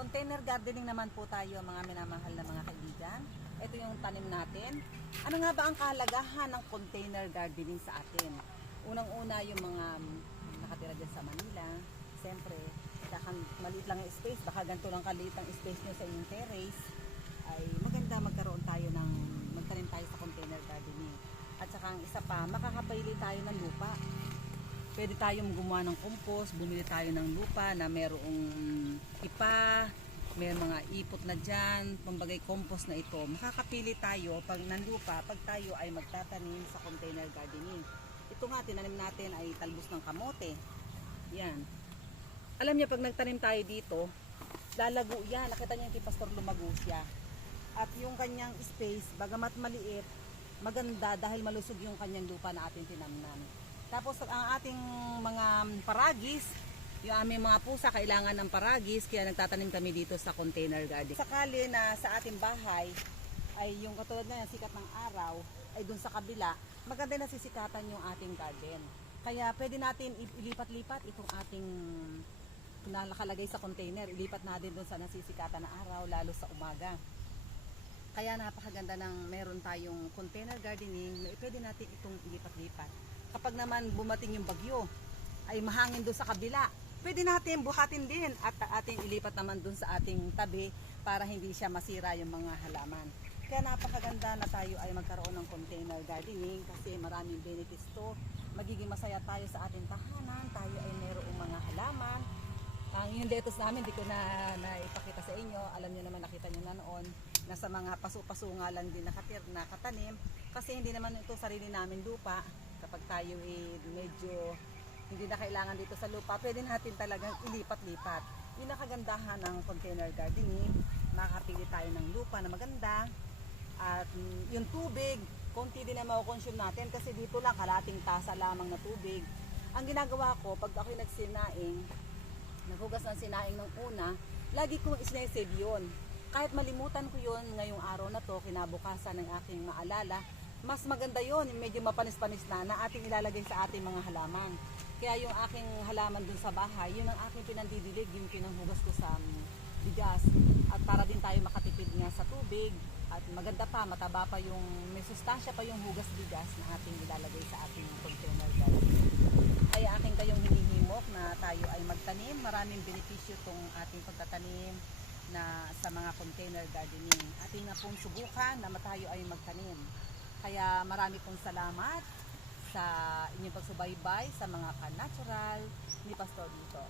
Container gardening naman po tayo mga minamahal na mga kaibigan. Ito yung tanim natin. Ano nga ba ang kahalagahan ng container gardening sa atin? Unang-una yung mga nakatira dyan sa Manila. Siyempre, maliit lang yung space. Baka ganito lang kaliit ang space nyo sa inyong terrace. Ay maganda magkaroon tayo ng magtanim tayo sa container gardening. At saka ang isa pa, makakapili tayo ng lupa. Pwede tayong gumawa ng compost, bumili tayo ng lupa na merong ipa, may mga ipot na dyan, pambagay compost na ito. Makakapili tayo pag ng lupa, pag tayo ay magtatanim sa container gardening. Ito nga, tinanim natin ay talbos ng kamote. Yan. Alam niya, pag nagtanim tayo dito, lalago yan. Nakita niya yung kay Pastor lumago siya. At yung kanyang space, bagamat maliit, maganda dahil malusog yung kanyang lupa na ating tinamnan. Tapos ang ating mga paragis, yung aming mga pusa kailangan ng paragis, kaya nagtatanim kami dito sa container garden. Sakali na sa ating bahay ay yung katulad na yung sikat ng araw ay dun sa kabila, maganda na sisikatan yung ating garden. Kaya pwede natin ilipat-lipat itong ating nakalagay sa container, ilipat natin dun sa nasisikatan na araw, lalo sa umaga. Kaya napakaganda ng meron tayong container gardening na pwede natin itong ilipat-lipat. Kapag naman bumating yung bagyo, ay mahangin doon sa kabila, pwede natin buhatin din at ating ilipat naman doon sa ating tabi para hindi siya masira yung mga halaman. Kaya napakaganda na tayo ay magkaroon ng container gardening kasi maraming benefits to. Magiging masaya tayo sa ating tahanan, tayo ay mayroong mga halaman. Yung lettuce namin, di ko na ipakita sa inyo. Alam niyo naman, nakita niyo na noon, nasa mga paso-paso nga lang din nakatanim. Kasi hindi naman ito sarili namin lupa. Kapag tayo medyo hindi na kailangan dito sa lupa, pwede natin talagang ilipat-lipat. Yung nakagandahan ng container gardening, makakapili tayo ng lupa na maganda. At yung tubig, konti din na maukonsume natin kasi dito lang kalating tasa lamang na tubig. Ang ginagawa ko, pag ako'y nagsinaing, naghugas ng sinaing ng una, lagi kong isine-save yun. Kahit malimutan ko yun ngayong araw na to, kinabukasan ng aking maalala, mas maganda yon, medyo mapanis-panis na ating ilalagay sa ating mga halaman. Kaya yung aking halaman dun sa bahay, yun ang aking pinandidilig, yung pinanghugas ko sa bigas. At para din tayo makatipid nga sa tubig. At maganda pa, mataba pa yung, may sustansya pa yung hugas bigas na ating ilalagay sa ating container garden. Ay aking kayong hinihimok na tayo ay magtanim. Maraming benepisyo itong ating pagtatanim na sa mga container gardening. Ating na pong subukan na tayo ay magtanim. Kaya marami pong salamat sa inyong pagsubaybay sa mga ka-natural ni Pastor dito.